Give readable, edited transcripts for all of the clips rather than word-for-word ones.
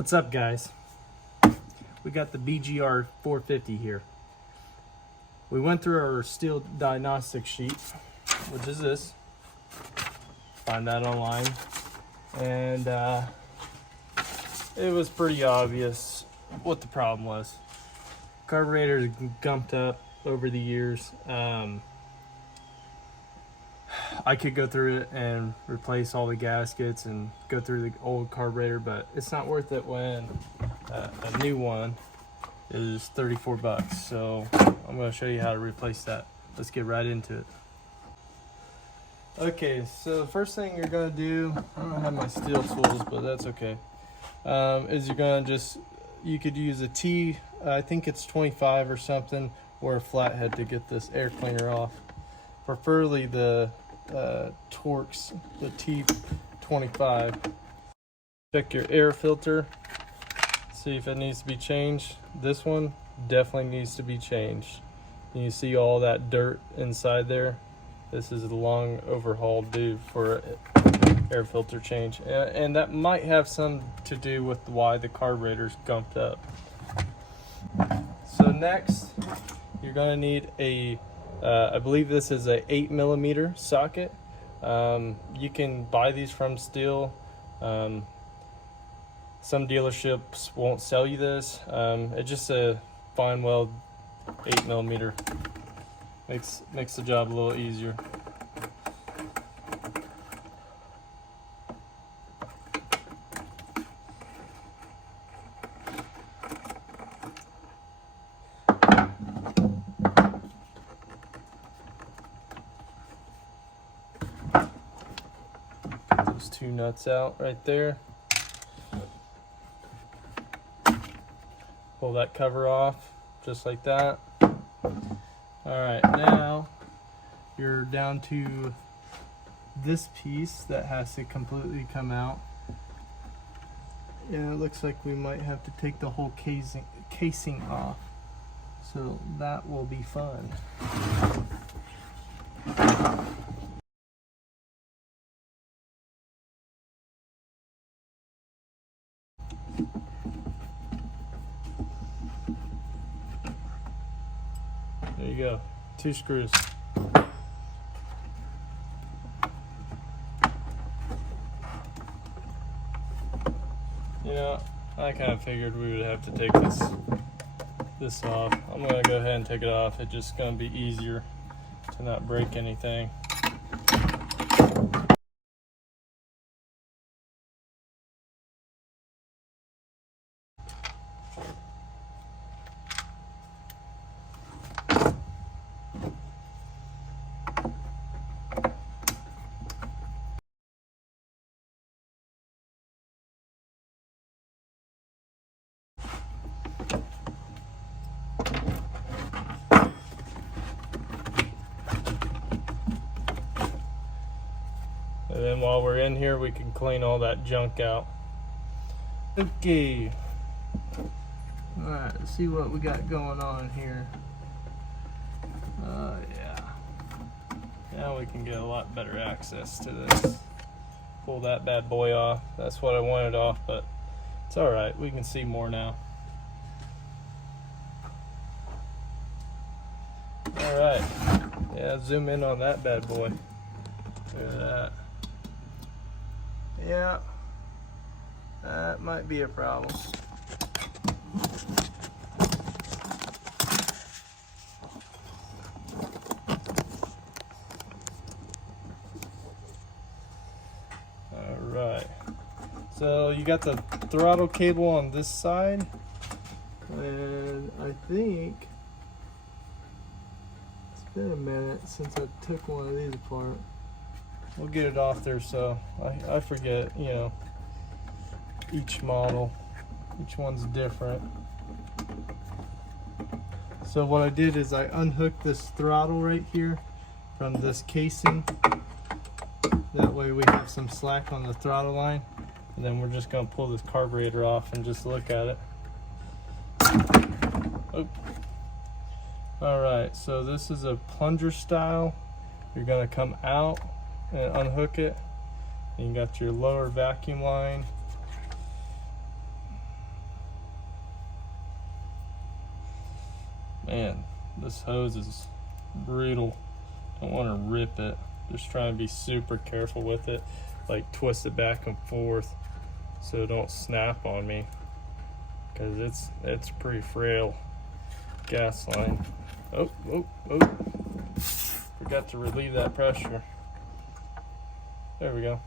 What's up, guys? We got the BGR 450 here. We went through our steel diagnostic sheet, which is this. Find that online. And it was pretty obvious what the problem was. Carburetor gumped up over the years. I could go through it and replace all the gaskets and go through the old carburetor, but it's not worth it when a new one is 34 bucks. So I'm going to show you how to replace that. Let's get right into it. Okay, so the first thing you're going to do, I don't have my steel tools, but that's okay, is you're going to you could use a T, I think it's 25 or something, or a flathead to get this air cleaner off. Preferably the Torx, the T25. Check your air filter, see if it needs to be changed. This one definitely needs to be changed. You see all that dirt inside there? This is a long overhaul due for air filter change, and that might have some to do with why the carburetor's gumped up. So next, you're going to need a I believe this is a 8mm socket. You can buy these from Stihl. Some dealerships won't sell you this. It's just a fine weld 8mm. Makes the job a little easier. Those two nuts out right there. Pull that cover off just like that. Alright, now you're down to this piece that has to completely come out. And it looks like we might have to take the whole casing off. So that will be fun. There you go, 2 screws. You know, I kind of figured we would have to take this off. I'm gonna go ahead and take it off. It's just gonna be easier to not break anything. And then while we're in here, we can clean all that junk out. Okay. Alright, let's see what we got going on here. Yeah. Now we can get a lot better access to this. Pull that bad boy off. That's what I wanted off, but it's alright. We can see more now. Alright. Yeah, zoom in on that bad boy. Look at that. Yeah, that might be a problem. Alright, so you got the throttle cable on this side, and I think it's been a minute since I took one of these apart. We'll get it off there, so I forget, you know, each model, each one's different. So what I did is I unhooked this throttle right here from this casing. That way we have some slack on the throttle line, and then we're just going to pull this carburetor off and just look at it. Oh. Alright, so this is a plunger style. You're going to come out and unhook it, and you got your lower vacuum line, Man, this hose is brutal. Don't want to rip it. Just trying to be super careful with it, like twist it back and forth so it don't snap on me, because it's pretty frail gas line. Oh, forgot to relieve that pressure. There we go.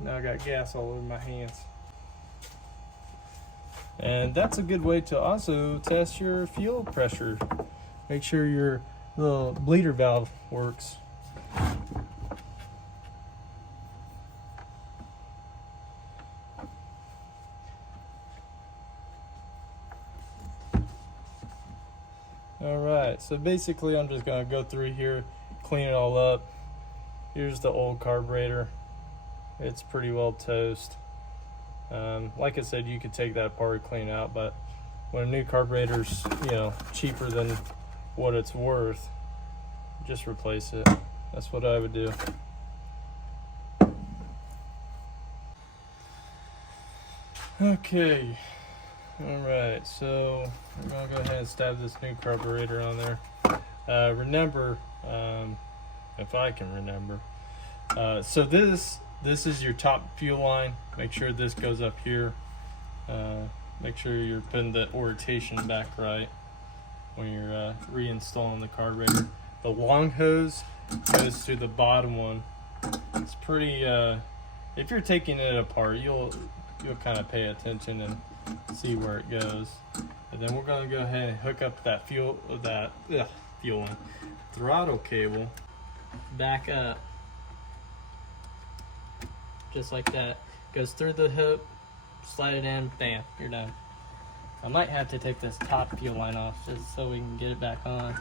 Now I got gas all over my hands. And that's a good way to also test your fuel pressure. Make sure your little bleeder valve works. Alright, so basically I'm just going to go through here, clean it all up. Here's the old carburetor. It's pretty well toast. Like I said, you could take that apart, clean it out, but when a new carburetor's, cheaper than what it's worth, just replace it. That's what I would do. Okay. Alright, so I'm going to go ahead and stab this new carburetor on there. Remember, if I can remember, so this is your top fuel line. Make sure this goes up here. Make sure you're putting the orientation back right when you're reinstalling the carburetor. The long hose goes through the bottom one. It's pretty, if you're taking it apart, you'll kind of pay attention and see where it goes. And then we're going to go ahead and hook up that fuel line, throttle cable back up, just like that. Goes through the hook, slide it in, bam, you're done. I might have to take this top fuel line off just so we can get it back on.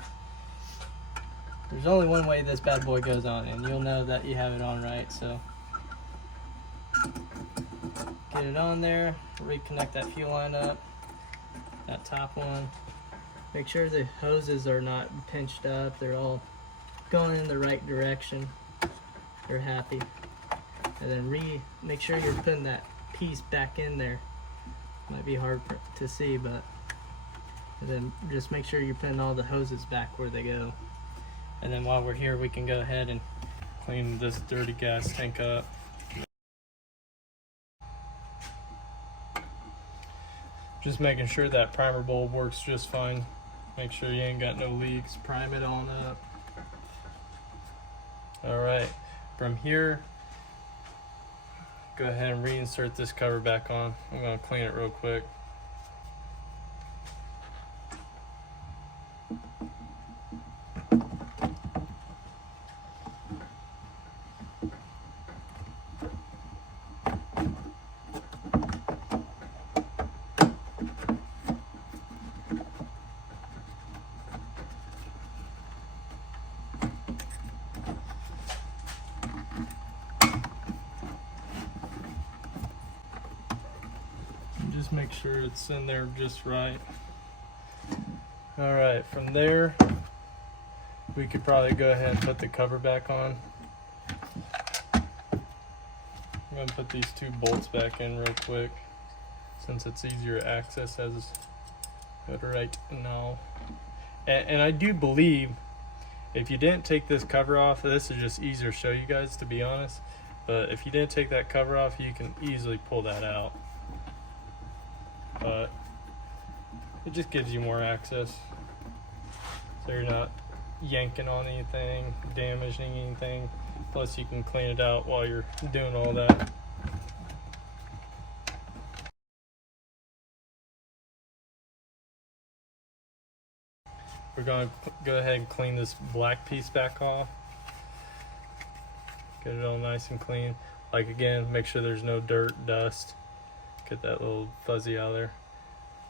There's only one way this bad boy goes on, and you'll know that you have it on right. So get it on there, reconnect that fuel line up, that top one. Make sure the hoses are not pinched up, they're all going in the right direction. They're happy. And then make sure you're putting that piece back in there. Might be hard to see, but and then just make sure you're putting all the hoses back where they go. And then while we're here, we can go ahead and clean this dirty gas tank up. Just making sure that primer bulb works just fine. Make sure you ain't got no leaks. Prime it on up. Alright, from here, go ahead and reinsert this cover back on. I'm going to clean it real quick. Just make sure it's in there just right. Alright, from there we could probably go ahead and put the cover back on. I'm going to put these two bolts back in real quick since it's easier to access as right now. And I do believe if you didn't take this cover off, this is just easier to show you guys, to be honest, but if you didn't take that cover off, you can easily pull that out. But it just gives you more access, so you're not yanking on anything, damaging anything. Plus you can clean it out while you're doing all that. We're going to go ahead and clean this black piece back off. Get it all nice and clean. Like, again, make sure there's no dirt, dust. Get that little fuzzy out of there.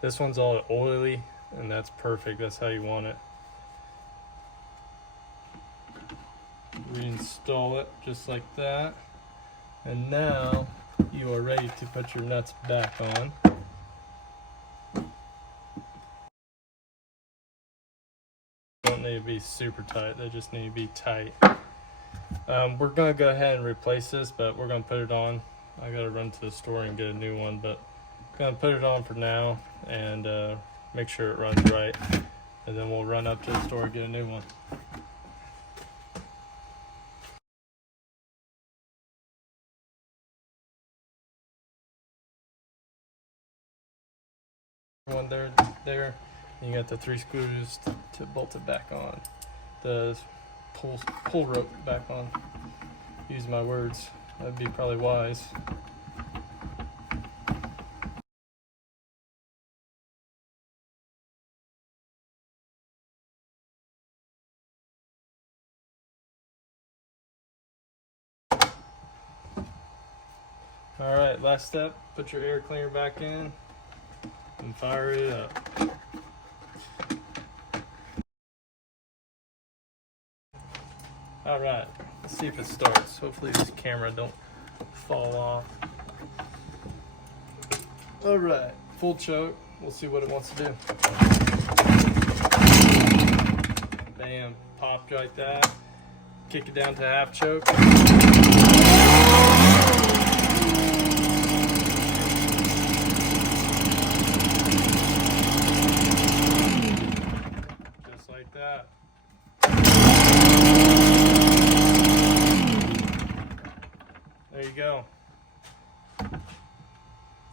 This one's all oily, and that's perfect. That's how you want it. Reinstall it just like that. And now you are ready to put your nuts back on. Don't need to be super tight, they just need to be tight. We're going to go ahead and replace this, but we're going to put it on. I gotta run to the store and get a new one, but I'm gonna put it on for now and make sure it runs right. and then we'll run up to the store and get a new one. One there, and you got the 3 screws to bolt it back on. The pull rope back on. Use my words. That'd be probably wise. All right, last step, put your air cleaner back in and fire it up. All right, let's see if it starts. Hopefully this camera don't fall off. All right, full choke. We'll see what it wants to do. Bam, popped right there. Kick it down to half choke. Just like that. There you go.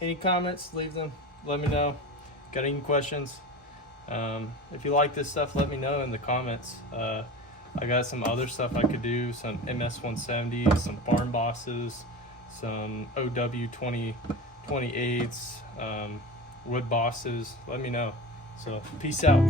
Any comments, leave them. Let me know. Got any questions? If you like this stuff, let me know in the comments. I got some other stuff I could do, some MS-170s, some barn bosses, some OW 2028s, wood bosses. Let me know. So peace out.